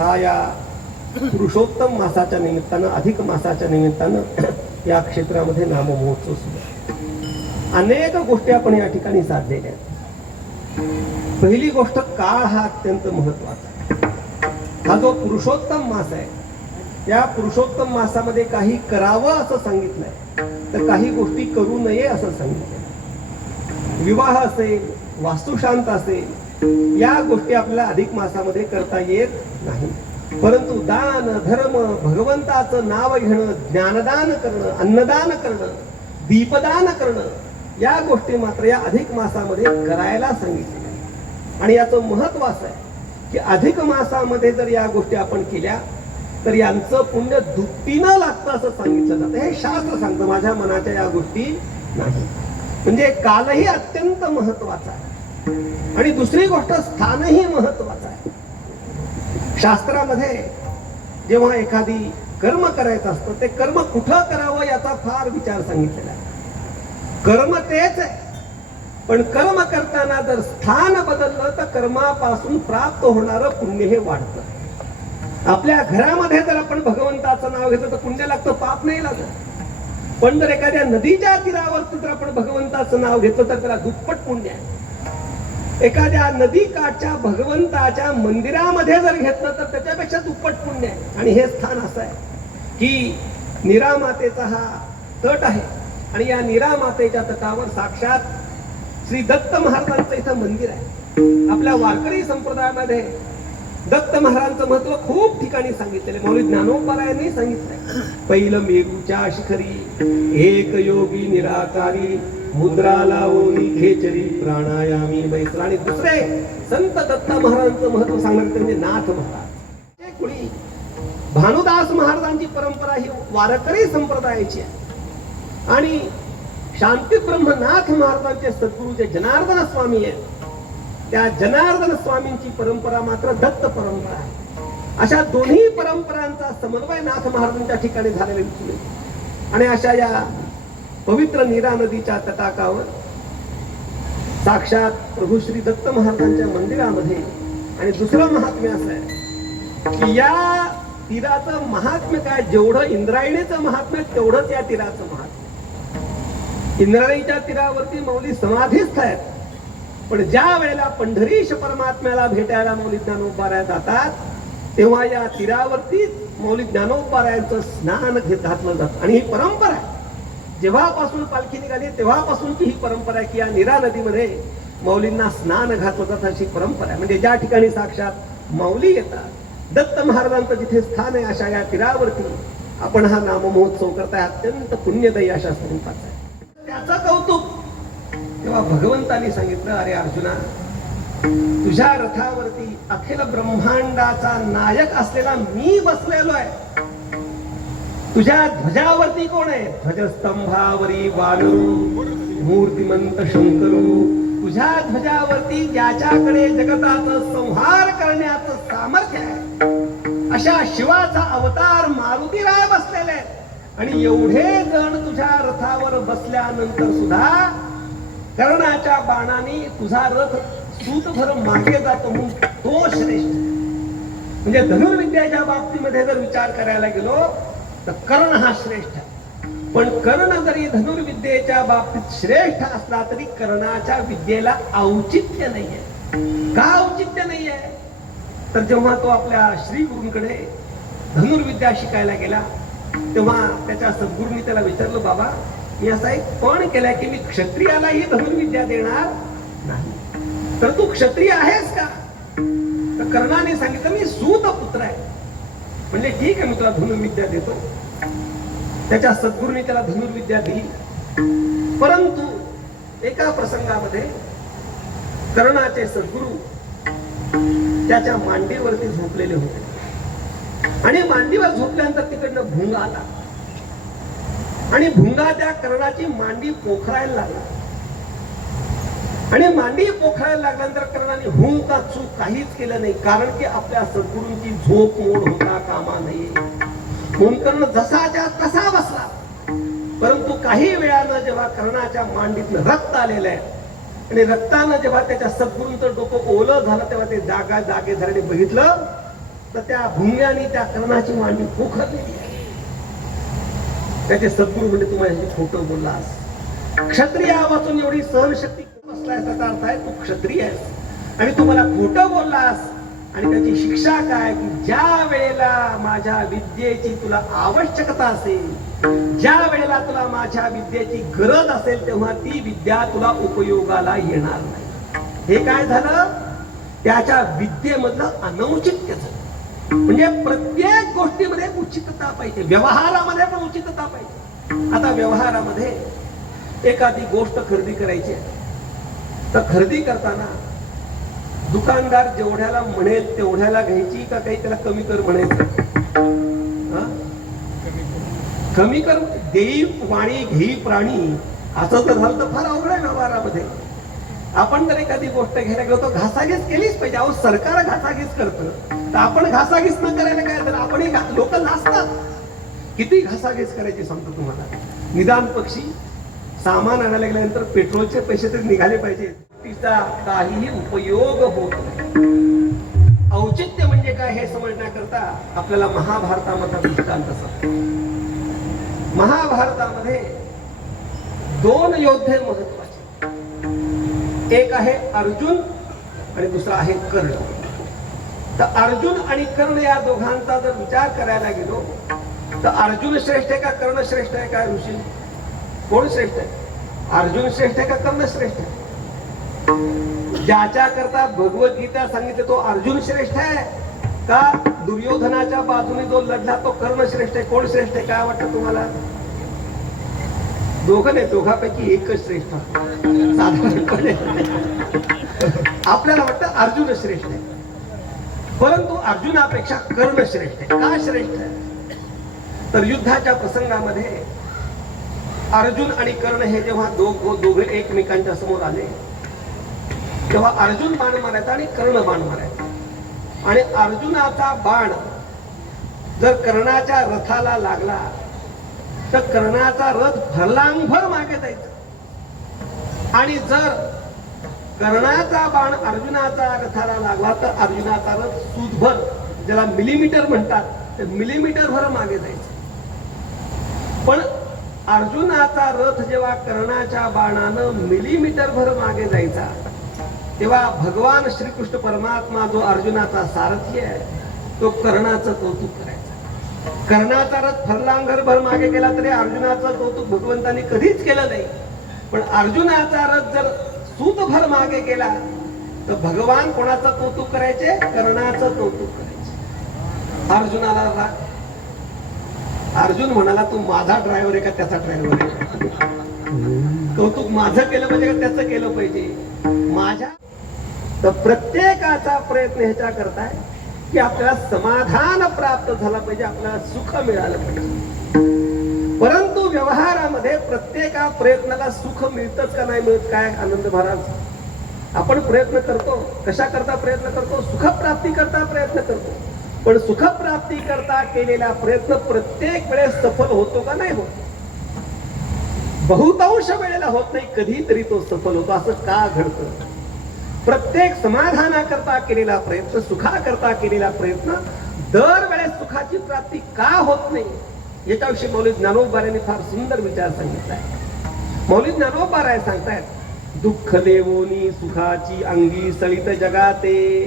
हा या पुरुषोत्तम मासाच्या निमित्तानं, अधिक मासाच्या निमित्तानं या क्षेत्रामध्ये नाममहोत्सव सुरू आहे. अनेक गोष्टी आपण या ठिकाणी साधलेल्या आहेत. पहिली गोष्ट, काळ हा अत्यंत महत्वाचा आहे. हा जो पुरुषोत्तम मास आहे, या पुरुषोत्तम मासामध्ये काही करावं असं सांगितलंय, तर काही गोष्टी करू नये असं सांगितलंय. विवाह असेल, वास्तुशांत असेल, या गोष्टी आपल्याला अधिक मासामध्ये करता येत नाही. परंतु दान, धर्म, भगवंताचं नाव घेणं, ज्ञानदान करणं, अन्नदान करणं, दीपदान करणं, या गोष्टी मात्र या अधिक मासामध्ये करायला सांगितलेल्या आहेत. आणि याचं महत्व असं आहे की अधिक मासामध्ये जर या गोष्टी आपण केल्या तर यांचं पुण्य दुप्पटीनं लागतं असं सांगितलं जातं. हे शास्त्र सांगतं, माझ्या मनाच्या या गोष्टी नाही. म्हणजे कालही अत्यंत महत्वाचा आहे. आणि दुसरी गोष्ट, स्थानही महत्वाचं आहे. शास्त्रामध्ये जेव्हा एखादी कर्म करायचं असतं, ते कर्म कुठं करावं याचा फार विचार सांगितलेला आहे. कर्म तेच आहे, पण कर्म करताना जर स्थान बदललं तर कर्मापासून प्राप्त होणारं पुण्य हे वाढतं. आपल्या घरामध्ये जर आपण भगवंताचं नाव घेतो तर पुण्य लागतं, पाप नाही लागत. पण जर एखाद्या नदीच्या तीरावरती जर आपण भगवंताचं नाव घेतो तर त्याला दुप्पट पुण्य आहे. एखाद्या नदी काठच्या भगवंताच्या मंदिरामध्ये जर घेतलं तर त्याच्यापेक्षा दुप्पट पुण्य आहे. आणि हे स्थान असं आहे की नीरामातेचा हा तट आहे आणि या नीरामातेच्या तटावर साक्षात श्री दत्त महाराजांचं इथं मंदिर आहे. आपल्या वारकरी संप्रदायामध्ये दत्त महाराजांचं महत्व खूप ठिकाणी सांगितलेलं. मौली ज्ञानोबारायांनी सांगितलंय, पहिलं मेरूच्या शिखरी एक योगी निराकारी, मुद्रा लावोनी खेचरी, प्राणायामी बैसला. आणि दुसरे संत दत्त महाराजांचं महत्व सांगणार म्हणजे नाथ महाराज. हे कुणी भानुदास महाराजांची परंपरा ही वारकरी संप्रदायाची आहे. आणि शांती ब्रह्मनाथ महाराजांचे सद्गुरूचे जनार्दन स्वामी आहेत. त्या जनार्दन स्वामींची परंपरा मात्र दत्त परंपरा आहे. अशा दोन्ही परंपरांचा समन्वय नाथ महाराजांच्या ठिकाणी झालेला दिसतो. आणि अशा या पवित्र नीरा नदीच्या तटाकावर साक्षात प्रभू श्री दत्त महाराजांच्या मंदिरामध्ये. आणि दुसरं महात्म्य असं आहे की या तीराचं महात्म्य काय, जेवढं इंद्रायणीचं महात्म्य तेवढंच या तीराचं महात्म्य. इंद्रायणीच्या तीरावरती माऊली समाधीस्थ आहेत, पण ज्या वेळेला पंढरीश परमात्म्याला भेटायला मौली ज्ञानोबाराया जातात तेव्हा या तीरावरती मौली ज्ञानोबारायांचं स्नान घातलं जातं. आणि ही परंपरा आहे, जेव्हापासून पालखी निघाली तेव्हापासूनची ही परंपरा आहे की या नीरा नदीमध्ये मौलींना स्नान घातलं जातं, अशी परंपरा आहे. म्हणजे ज्या ठिकाणी साक्षात माऊली येतात, दत्त महाराजांचं जिथे स्थान आहे, अशा या तीरावरती आपण हा नाममहोत्सव करताय. अत्यंत पुण्यदायी अशा स्वरूपाचा आहे. त्याचं कौतुक तेव्हा भगवंतांनी सांगितलं, अरे अर्जुना, तुझ्या रथावरती अखिल ब्रह्मांडाचा नायक असलेला मी बसलेलो आहे. तुझ्या ध्वजावरती कोण आहे? ध्वजस्तंभावरी वानरू मूर्तिमंत शंकरू. तुझ्या ध्वजावरती ज्याच्याकडे जगताचं संहार करण्याचं सामर्थ्य आहे अशा शिवाचा अवतार मारुतीराय बसलेले आहेत. आणि एवढे जण तुझ्या रथावर बसल्यानंतर सुद्धा कर्णाच्या बाणाने तुझा रथ सूतभर मागे जातो म्हणून तो श्रेष्ठ. म्हणजे धनुर्विद्याच्या बाबतीमध्ये जर विचार करायला गेलो तर कर्ण हा श्रेष्ठ आहे. पण कर्ण जरी धनुर्विद्येच्या बाबतीत श्रेष्ठ असला तरी कर्णाच्या विद्येला औचित्य नाहीये. का औचित्य नाहीये? तर जेव्हा तो आपल्या श्री गुरूंकडे धनुर्विद्या शिकायला गेला तेव्हा त्याच्या सद्गुरूंनी त्याला विचारलं, बाबा मी असा एक पण केलाय की मी क्षत्रियालाही धनुर्विद्या देणार नाही, तर तू क्षत्रिय आहेस का? तर कर्णाने सांगितलं, मी सूत पुत्र आहे. म्हणजे ठीक आहे, मी तुला धनुर्विद्या देतो. त्याच्या सद्गुरूंनी त्याला धनुर्विद्या दिली. परंतु एका प्रसंगामध्ये कर्णाचे सद्गुरू त्याच्या मांडीवरती झोपलेले होते आणि मांडीवर झोपल्यानंतर तिकडनं भुंगा आला आणि भुंगा त्या कर्णाची मांडी पोखरायला लागला. आणि मांडी पोखरायला लागल्यानंतर कर्णाने हुं का चूक काहीच केलं नाही, कारण की आपल्या सद्गुरूंची झोप मोड होता कामा नये म्हणून कर्ण जसाच्या तसा बसला. परंतु काही वेळानं जेव्हा कर्णाच्या मांडीतनं रक्त आलेलं आहे आणि रक्तानं जेव्हा त्याच्या सद्गुरूंचं डोकं ओलं झालं तेव्हा ते जागे झाल्याने बघितलं तर त्या भुंग्याने त्या कर्णाची मांडी पोखरलेली आहे. त्याचे सद्गुरू म्हणजे तुम्हाला खोटं बोललास, क्षत्रिय वाचून एवढी सहनशक्ती बसलाय, त्याचा अर्थ आहे तू क्षत्रिय आहेस आणि तू मला खोटं बोललास. आणि त्याची शिक्षा काय की ज्या वेळेला माझ्या विद्येची तुला आवश्यकता असेल, ज्या वेळेला तुला माझ्या विद्येची गरज असेल, तेव्हा ती विद्या तुला उपयोगाला येणार नाही. हे काय झालं? त्याच्या विद्येमधलं अनौचित्य झालं. म्हणजे प्रत्येक गोष्टीमध्ये उचितता पाहिजे, व्यवहारामध्ये पण उचितता पाहिजे. आता व्यवहारामध्ये एखादी गोष्ट खरेदी करायची आहे, तर खरेदी करताना दुकानदार जेवढ्याला म्हणेल तेवढ्याला घ्यायची का काही त्याला कमी कर म्हणायचं? कमी कर, देई वाणी घेई प्राणी, असं जर झालं तर फार अवघड आहे व्यवहारामध्ये. आपण जर एखादी गोष्ट घ्यायला गेलो तर घासाघीस केलीच पाहिजे. अहो सरकार घासाघीस करतं तर आपण घासाघीस न करायला काय तर आपण लोक लाजतात. किती घासाघीस करायची सांगतो तुम्हाला. निदान पक्षी सामान आणायला गेल्यानंतर पेट्रोलचे पैसे तरी निघाले पाहिजे. तिचा काहीही उपयोग होत नाही. औचित्य म्हणजे काय हे समजण्याकरता आपल्याला महाभारतामधला दृष्टांत सांगतो. महाभारतामध्ये दोन योद्धे महत्वाचे, एक आहे अर्जुन आणि दुसरा आहे कर्ण. तर अर्जुन आणि कर्ण या दोघांचा जर विचार करायला गेलो तर अर्जुन श्रेष्ठ आहे का कर्ण श्रेष्ठ आहे? काय ऋषी, कोण श्रेष्ठ आहे? अर्जुन श्रेष्ठ आहे का कर्ण श्रेष्ठ आहे? ज्याच्या करता भगवद्गीता सांगितले तो अर्जुन श्रेष्ठ आहे का दुर्योधनाच्या बाजूने जो लढला तो कर्ण श्रेष्ठ आहे? कोण श्रेष्ठ आहे? काय वाटतं तुम्हाला? दोघं नाही, दोघांपैकी एकच श्रेष्ठ साधारणपणे आपल्याला वाटतं अर्जुन श्रेष्ठ आहे, परंतु अर्जुनापेक्षा कर्ण श्रेष्ठ आहे. का श्रेष्ठ आहे? तर युद्धाच्या प्रसंगामध्ये अर्जुन आणि कर्ण हे जेव्हा दोघे एकमेकांच्या समोर आले तेव्हा अर्जुन बाण मारायचा आणि कर्ण बाण मारायचा. आणि अर्जुनाचा बाण जर कर्णाच्या रथाला लागला तर कर्णाचा रथ भरलांभर मागे जायचा. आणि जर कर्णाचा बाण अर्जुनाचा रथाला लागला तर अर्जुनाचा रथ सूदभर, ज्याला मिलीमीटर म्हणतात, ते मिलीमीटर भर मागे जायचं. पण अर्जुनाचा रथ जेव्हा कर्णाच्या बाणानं मिलीमीटर भर मागे जायचा तेव्हा भगवान श्रीकृष्ण परमात्मा जो अर्जुनाचा सारथी आहे तो कर्णाचं कौतुक करायचा. कर्णाचा रथ फरलांगर भर मागे गेला तरी अर्जुनाचं कौतुक भगवंतांनी कधीच केलं नाही. पण अर्जुनाचा रथ जर सूतभर मागे गेला तर भगवान कोणाचं कौतुक करायचे? कर्णाचं कौतुक करायचे. अर्जुनाला राग. अर्जुन म्हणाला तू माझा ड्रायव्हर आहे का त्याचा ड्रायव्हर आहे? कौतुक माझं केलं पाहिजे का त्याचं केलं पाहिजे? माझ्या. तर प्रत्येकाचा प्रयत्न ह्याच्या करताय की आपल्याला समाधान प्राप्त झाला पाहिजे, आपल्याला सुख मिळालं पाहिजे. परंतु व्यवहारामध्ये प्रत्येका प्रयत्नाला सुख मिळतच का नाही मिळत? काय आनंद महाराज, आपण प्रयत्न करतो, कशा करता प्रयत्न करतो? सुखप्राप्ती करता प्रयत्न करतो. पण सुखप्राप्ती करता केलेला प्रयत्न प्रत्येक वेळेस सफल होतो का नाही होत? बहुतांश वेळेला होत नाही, कधीतरी तो सफल होतो. असं का घडतं? प्रत्येक समाधानाकरता केलेला प्रयत्न, सुखाकरता केलेला प्रयत्न दरवेळेस सुखाची प्राप्ती का होत नाही? याच्याविषयी मौली ज्ञानोबा यांनी फार सुंदर विचार सांगितलाय. मौली ज्ञानोबा राय सांगतायत, दुःख देवोनी सुखाची अंगी सळीत जगाते.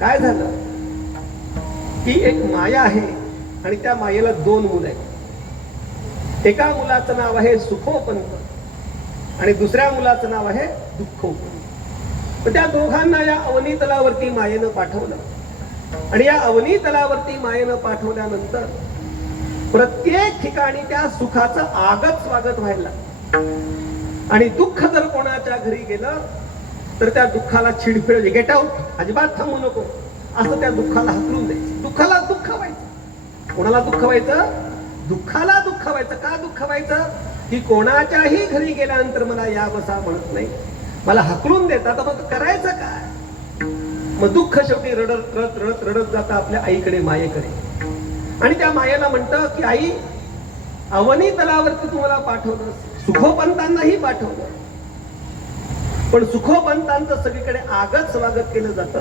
काय झालं की एक माया आहे आणि त्या मायेला दोन मुलं आहेत. एका मुलाचं नाव आहे सुखोपंत आणि दुसऱ्या मुलाचं नाव आहे दुःखोपंत. त्या दोघांना या अवनी तलावरती मायेनं पाठवलं आणि या अवनी तलावरती मायेनं पाठवल्यानंतर प्रत्येक ठिकाणी त्या सुखाचं आगत स्वागत व्हायला. आणि दुःख जर कोणाच्या घरी गेलं तर त्या दुःखाला चिडफिड, गेट आउट, अजिबात थांबू नको, असं त्या दुःखाला हाकलून द्यायचं. दुःखाला दुःख व्हायचं. कोणाला दुःख व्हायचं? दुःखाला दुःख व्हायचं. का दुःख व्हायचं? की कोणाच्याही घरी गेल्यानंतर मला या बसा म्हणत नाही, मला हकलून देतात. मग करायचं काय? मग दुःख शेवटी रडत रडत रडत रडत जातं आपल्या आईकडे, मायेकडे. आणि त्या मायेला म्हणतं की आई, अवनी तलावरती तुम्हाला पाठवलं, सुखोपंतांनाही पाठवलं, पण सुखोपंतांचं सगळीकडे आगत स्वागत केलं जातं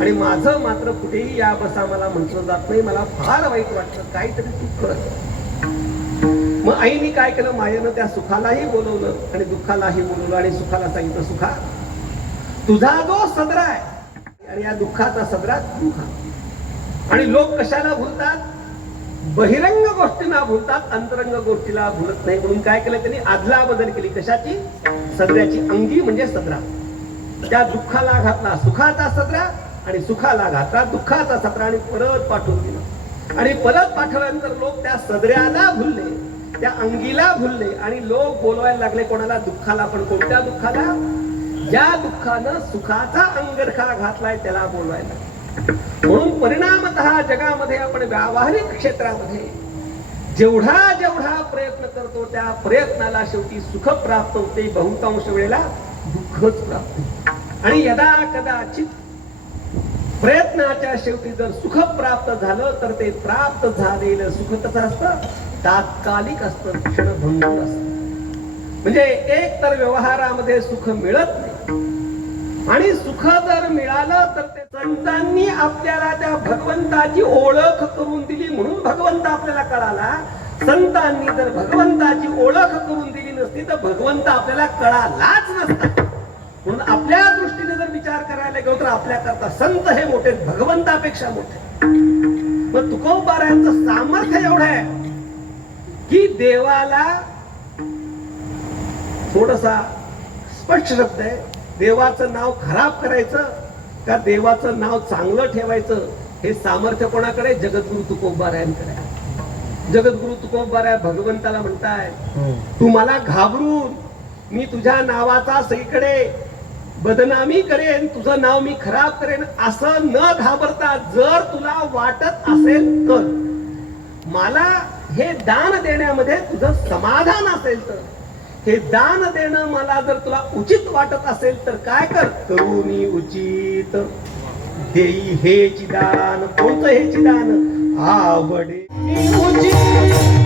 आणि माझं मात्र कुठेही या बसा मला म्हटलं जात नाही. मला फार वाईट वाटतं, काहीतरी चूक करत. मग आईने काय केलं, मायेनं त्या सुखालाही बोलवलं आणि दुःखालाही बोलवलं आणि सुखाला सांगितलं, सुखा तुझा जो सदरा आहे आणि या दुःखाचा सदरा दुःखा. आणि लोक कशाला भुलतात, बहिरंग गोष्टींना भुलतात, अंतरंग गोष्टीला भुलत नाही. म्हणून काय केलं त्यांनी, आदला बदल केली. कशाची, सदऱ्याची. अंगी म्हणजे सदरा. त्या दुःखाला घातला सुखाचा सदरा आणि सुखाला घातला दुःखाचा सदरा आणि परत पाठवून दिला. आणि परत पाठवल्यानंतर लोक त्या सदऱ्याला भुलले, त्या अंगीला भुलले आणि लोक बोलवायला लागले कोणाला, दुःखाला. पण कोणत्या दुःखाला, ज्या दुःखानं सुखाचा अंगरखा घातलाय त्याला बोलवायला. म्हणून परिणामतः जगामध्ये आपण व्यावहारिक क्षेत्रामध्ये जेवढा जेवढा प्रयत्न करतो त्या प्रयत्नाला शेवटी सुख प्राप्त होते, बहुतांश वेळेला दुःखच प्राप्त होते. आणि यदा कदाचित प्रयत्नाच्या शेवटी जर सुख प्राप्त झालं तर ते प्राप्त झालेलं सुख कसं असतं, तात्कालिक असतं, क्षणभंगूर असतं. म्हणजे एक तर व्यवहारामध्ये सुख मिळत नाही आणि सुख जर मिळालं तर ते संतांनी आपल्याला त्या भगवंताची ओळख करून दिली म्हणून भगवंत आपल्याला कळाला. संतांनी जर भगवंताची ओळख करून दिली नसती तर भगवंत आपल्याला कळालाच नसता. म्हणून आपल्या दृष्टीने जर विचार करायला गेलो तर आपल्या करता संत हे मोठे, भगवंतापेक्षा मोठे. मग तुकोबारायांचं सामर्थ्य एवढं आहे की देवाला, थोडासा स्पष्ट शब्द आहे, देवाचं नाव खराब करायचं का देवाचं नाव चांगलं ठेवायचं हे सामर्थ्य कोणाकडे, जगद्गुरु तुकोबारायांकडे. जगद्गुरु तुकोबाराय भगवंताला म्हणताय, तू मला घाबरून मी तुझ्या नावाचा सगळीकडे बदनामी करेन, तुझं नाव मी खराब करेन, असं न घाबरता जर तुला वाटत असेल तर, मला हे दान देण्यामध्ये तुझं समाधान असेल तर, हे दान देणं मला जर तुला उचित वाटत असेल तर काय कर, करुणी उचित देई हेची दान. कोणतं हेची दान, आवडे उचित